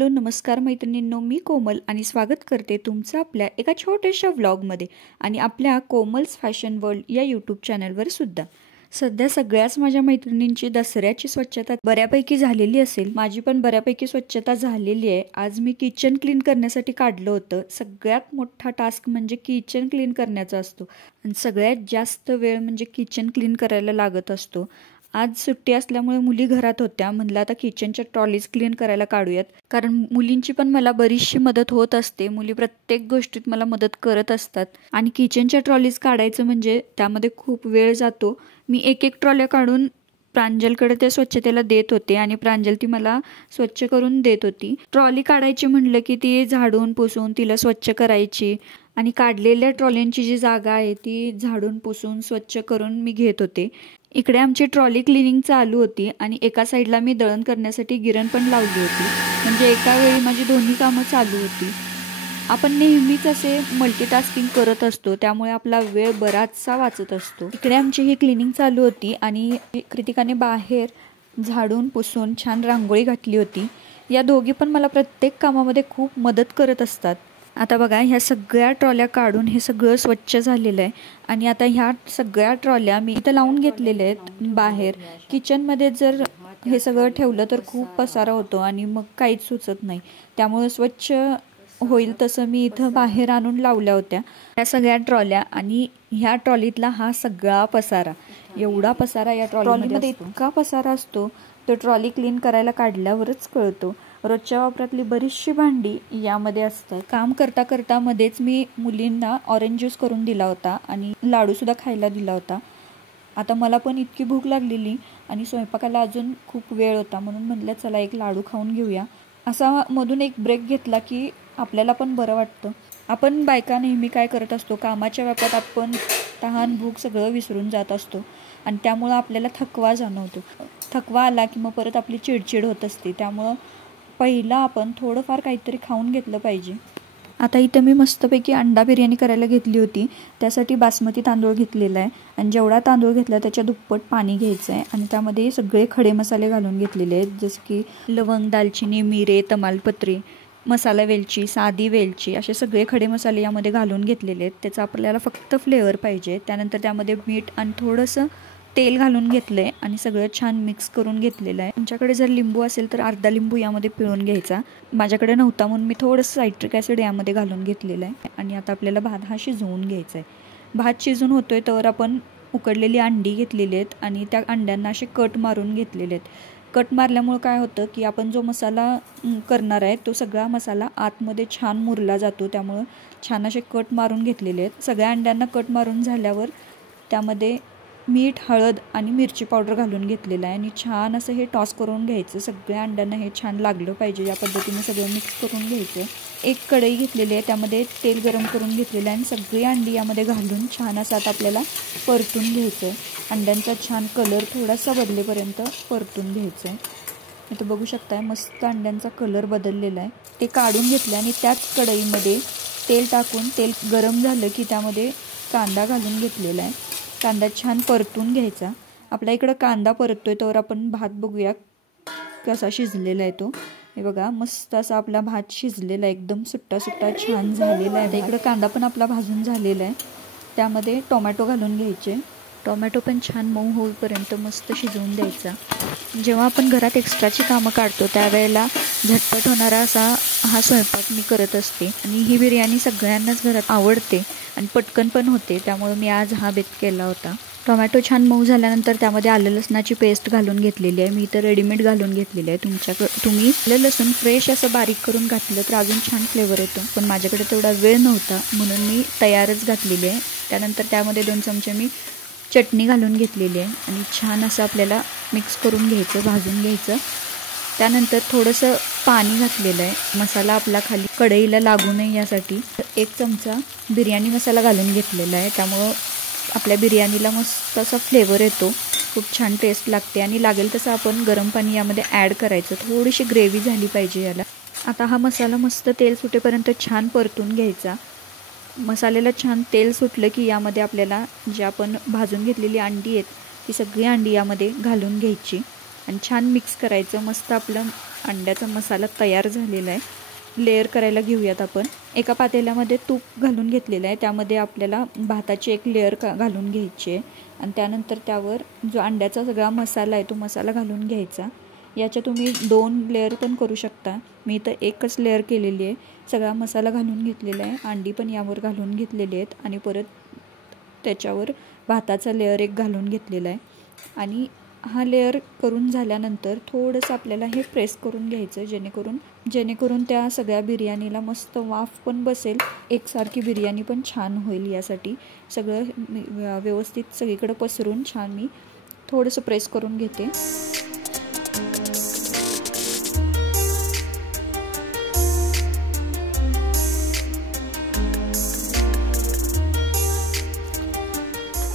Hello नमस्कार मैत्रिणींनो, मी कोमल आणि स्वागत करते तुमचं आपल्या एका छोट्याशा व्लॉगमध्ये आणि आपल्या कोमल्स फॅशन वर्ल्ड या यूट्यूब चॅनलवर सुद्धा. सध्या सगळ्याच माझ्या मैत्रिणींची दसऱ्याची स्वच्छता बऱ्यापैकी झालेली असेल. माझी पण बऱ्यापैकी स्वच्छता झालेली आहे. आज मी किचन क्लीन करण्यासाठी काढलं होतं. सगळ्यात मोठा टास्क म्हणजे किचन क्लीन करण्याचा असतो आणि सगळ्यात जास्त वेळ म्हणजे किचन क्लीन करायला लागत असतो. आज सुट्टी असल्यामुळे मुली घरात होत्या. म्हणलं आता किचनच्या ट्रॉलीज क्लीन करायला काढूयात, कारण मुलींची पण मला बरीचशी मदत होत असते. मुली प्रत्येक गोष्टीत मला मदत करत असतात आणि किचनच्या ट्रॉलीज काढायचं म्हणजे त्यामध्ये खूप वेळ जातो. मी एक ट्रॉल्या काढून प्रांजलकडे ते स्वच्छतेला देत होते आणि प्रांजल ती मला स्वच्छ करून देत होती. ट्रॉली काढायची म्हणलं की ती झाडून पुसून तिला स्वच्छ करायची आणि काढलेल्या ट्रॉलींची जी जागा आहे ती झाडून पुसून स्वच्छ करून मी घेत होते. इकडे आमची ट्रॉली क्लिनिंग चालू होती आणि एका साईडला मी दळण करण्यासाठी गिरण पण लावली होती. म्हणजे एका वेळी माझी दोन्ही कामं चालू होती. आपण नेहमीच असे मल्टीटास्किंग करत असतो, त्यामुळे आपला वेळ बराचसा वाचत असतो. इकडे आमची ही क्लिनिंग चालू होती आणि कृतिकाने बाहेर झाडून पुसून छान रांगोळी घातली होती. या दोघी पण मला प्रत्येक कामामध्ये खूप मदत करत असतात. आता बघा, ह्या सगळ्या ट्रॉल्या काढून हे सगळं स्वच्छ झालेलं आहे आणि आता ह्या सगळ्या ट्रॉल्या मी इथं लावून घेतलेल्या आहेत बाहेर. किचनमध्ये जर हे सगळं ठेवलं तर खूप पसारा होतो आणि मग काहीच सुचत नाही. त्यामुळे स्वच्छ होईल तसं मी इथं बाहेर आणून लावल्या होत्या ह्या सगळ्या ट्रॉल्या. आणि ह्या ट्रॉलीतला हा सगळा पसारा, एवढा पसारा या ट्रॉलीमध्ये इतका पसारा असतो तो ट्रॉली क्लीन करायला काढल्यावरच कळतो. रोजच्या वापरातली बरीचशी भांडी यामध्ये असतात. काम करता करता मध्येच मी मुलींना ऑरेंज ज्यूस करून दिला होता आणि लाडूसुद्धा खायला दिला होता. आता मला पण इतकी भूक लागलेली आणि स्वयंपाकाला अजून खूप वेळ होता, म्हणून म्हटलं चला एक लाडू खाऊन घेऊया. असा मधून एक ब्रेक घेतला की आपल्याला पण बरं वाटतं. आपण बायका नेहमी काय करत असतो, कामाच्या व्यापात आपण तहान भूक सगळं विसरून जात असतो आणि त्यामुळं आपल्याला थकवा जाणवतो. थकवा आला की मग परत आपली चिडचिड होत असते. त्यामुळं पहिला आपण थोडंफार काहीतरी खाऊन घेतलं पाहिजे. आता इथं मी मस्तपैकी अंडा बिर्याणी करायला घेतली होती. त्यासाठी बासमती तांदूळ घेतलेला आहे आणि जेवढा तांदूळ घेतला त्याच्या दुप्पट पाणी घ्यायचं आहे आणि त्यामध्ये सगळे खडे मसाले घालून घेतलेले आहेत, जसं की लवंग, दालचिनी, मिरे, तमालपत्री, मसाला वेलची, साधी वेलची, असे सगळे खडे मसाले यामध्ये घालून घेतलेले आहेत. त्याचा आपल्याला फक्त फ्लेवर पाहिजे. त्यानंतर त्यामध्ये मीठ आणि थोडंसं तेल घालून घेतलं आहे आणि सगळं छान मिक्स करून घेतलेलं आहे. तुमच्याकडे जर लिंबू असेल तर अर्धा लिंबू यामध्ये पिळून घ्यायचा. माझ्याकडे नव्हता म्हणून मी थोडंसं सायट्रिक ॲसिड यामध्ये घालून घेतलेलं आहे. आणि आता आपल्याला भात हा शिजवून घ्यायचा आहे. भात शिजून होतो आहे तर आपण उकडलेली अंडी घेतलेली आहेत आणि त्या अंड्यांना असे कट मारून घेतलेले आहेत. कट मारल्यामुळं काय होतं की आपण जो मसाला करणार आहे तो सगळा मसाला आतमध्ये छान मुरला जातो. त्यामुळं छान असे कट मारून घेतलेले आहेत. सगळ्या अंड्यांना कट मारून झाल्यावर त्यामध्ये मीठ, हळद आणि मिरची पावडर घालून घेतलेलं आहे आणि छान असं हे टॉस करून घ्यायचं. सगळ्या अंड्यांना हे छान लागलं पाहिजे. या पद्धतीने सगळं मिक्स करून घ्यायचं. एक कढई घेतलेली आहे, त्यामध्ये तेल गरम करून घेतलेलं आहे आणि सगळी अंडी यामध्ये घालून छान असं आता आपल्याला परतून घ्यायचं आहे. अंड्यांचा छान कलर थोडासा बदलेपर्यंत परतून घ्यायचं आहे. इथं बघू शकताय मस्त अंड्यांचा कलर बदललेला आहे. ते काढून घेतलं आणि त्याच कढईमध्ये तेल टाकून तेल गरम झालं की त्यामध्ये कांदा घालून घेतलेला आहे. कांदा छान परतून घ्यायचा. आपल्या इकडं कांदा परततोय तर आपण भात बघूया कसा शिजलेला आहे तो. हे बघा, मस्त असा आपला भात शिजलेला आहे, एकदम सुट्टा सुट्टा छान झालेला आहे. इकडं कांदा पण आपला भाजून झालेला आहे. त्यामध्ये टोमॅटो घालून घ्यायचे. टोमॅटो पण छान मऊ होईपर्यंत मस्त शिजवून द्यायचा. जेव्हा आपण घरात एक्स्ट्राची कामं काढतो त्यावेळेला झटपट होणारा असा हा स्वयंपाक मी करत असते आणि ही बिर्याणी सगळ्यांनाच घरात आवडते आणि पटकन पण होते. त्यामुळे मी आज हा बेत केला होता. टोमॅटो छान मऊ झाल्यानंतर त्यामध्ये आलं लसणाची पेस्ट घालून घेतलेली आहे. मी इथं रेडीमेड घालून घेतलेली आहे. तुम्ही आलं लसूण फ्रेश असं बारीक करून घातलं तर अजून छान फ्लेवर येतो, पण माझ्याकडे तेवढा वेळ नव्हता म्हणून मी तयारच घातलेली आहे. त्यानंतर त्यामध्ये 2 चमचे मी चटणी घालून घेतलेली आहे आणि छान असं आपल्याला मिक्स करून घ्यायचं, भाजून घ्यायचं. त्यानंतर थोडंसं पाणी घातलेलं आहे, मसाला आपला खाली कढईला लागू नये यासाठी. 1 चमचा बिर्याणी मसाला घालून घेतलेला आहे. त्यामुळं आपल्या बिर्याणीला मस्त असा फ्लेवर येतो, खूप छान टेस्ट लागते आणि लागेल तसं आपण गरम पाणी यामध्ये ॲड करायचं. थोडीशी ग्रेव्ही झाली पाहिजे याला. आता हा मसाला मस्त तेल सुटेपर्यंत छान परतून घ्यायचा. मसाल्याला छान तेल सुटलं की यामध्ये आपल्याला जी आपण भाजून घेतलेली अंडी आहेत ती सगळी अंडी यामध्ये घालून घ्यायची आणि छान मिक्स करायचं। मस्त आपला अंड्याचा मसाला तयार झालेला आहे। लेयर करायला घेऊयात आपण। एका पातेल्यामध्ये तूप घालून घेतलेलं आहे, त्यामध्ये आपल्याला भाताची एक लेयर घालून घ्यायची आहे आणि त्यानंतर त्यावर जो अंड्याचा सगळा मसाला आहे तो मसाला घालून घ्यायचा। याच्या तुम्ही 2 लेयर पण करू शकता, मी तर एकच लेयर केलेली आहे। सगळा मसाला घालून घेतलेला आहे, अंडी पण यावर घालून घेतलेली आहेत आणि परत त्याच्यावर भाताचा लेयर एक घालून घेतलेला आहे आणि हा लेयर करून झाल्यानंतर थोडंसं आपल्याला हे प्रेस करून घ्यायचं, जेणेकरून त्या सगळ्या बिर्याणीला मस्त वाफ पण बसेल, एकसारखी बिर्याणी पण छान होईल। यासाठी सगळं व्यवस्थित सगळीकडे पसरून छान मी थोडंसं प्रेस करून घेते।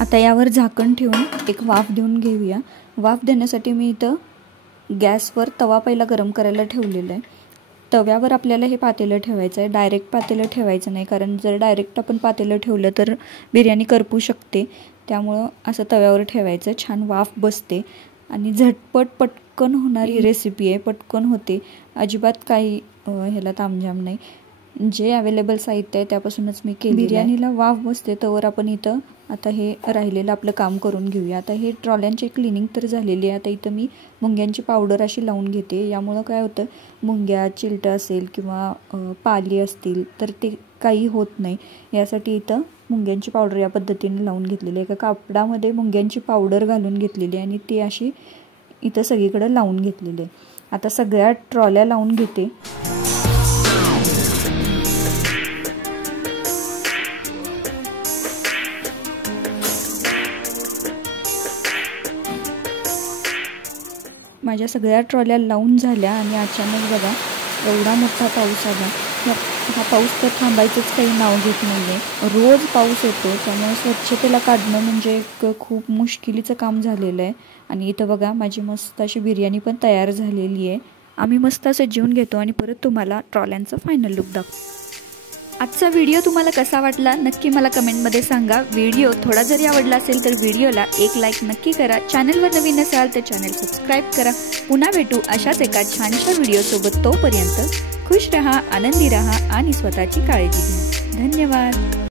आता यावर झाकण ठेवून एक वाफ देऊन घेऊया। वाफ देण्यासाठी मी इथं गॅसवर तवा पहिला गरम करायला ठेवलेला आहे। तव्यावर आपल्याला हे पातेलं ठेवायचं आहे, डायरेक्ट पातेलं ठेवायचं नाही, कारण जर डायरेक्ट आपण पातेलं ठेवलं तर बिर्याणी करपू शकते। त्यामुळं असं तव्यावर ठेवायचं, छान वाफ बसते आणि झटपट पटकन होणारी रेसिपी आहे, पटकन होते, अजिबात काही ह्याला तामझाम नाही। जे अवेलेबल साहित्य आहे त्यापासूनच मी केली। बिर्याणीला वाफ बसते तोवर आपण इथं आता हे राहिलेलं आपलं काम करून घेऊया। आता हे ट्रॉल्यांची क्लिनिंग तर झालेली आहे। आता इथं मी मुंग्यांची पावडर अशी लावून घेते। यामुळं काय होतं, मुंग्या, चिलटं असेल किंवा पाली असतील तर ते काही होत नाही, यासाठी इथं मुंग्यांची पावडर या पद्धतीने लावून घेतलेली आहे। एका कापडामध्ये मुंग्यांची पावडर घालून घेतलेली आहे आणि ती अशी इथं सगळीकडे लावून घेतलेली आहे। आता सगळ्या ट्रॉल्या लावून घेते। माझ्या सगळ्या ट्रॉल्या लावून झाल्या आणि अचानक बघा एवढा मोठा पाऊस आला। हा पाऊस तर थांबायचंच काही नाव घेत नाही आहे, रोज पाऊस येतो, त्यामुळे स्वच्छतेला काढणं म्हणजे एक खूप मुश्किलीचं काम झालेलं आहे। आणि इथं बघा माझी मस्त अशी बिर्याणी पण तयार झालेली आहे। आम्ही मस्त असं जेवून घेतो आणि परत तुम्हाला ट्रॉल्यांचं फायनल लुक दाखवतो। आजचा व्हिडिओ तुम्हाला कसा वाटला नक्की मला कमेंटमध्ये सांगा। व्हिडिओ थोडा जरी आवडला असेल तर व्हिडिओला एक लाईक नक्की करा। चॅनलवर नवीन असाल तर चॅनल सबस्क्राईब करा। पुन्हा भेटू अशाच एका छानशा व्हिडिओसोबत, तोपर्यंत खुश रहा, आनंदी रहा आणि स्वतःची काळजी घ्या। धन्यवाद।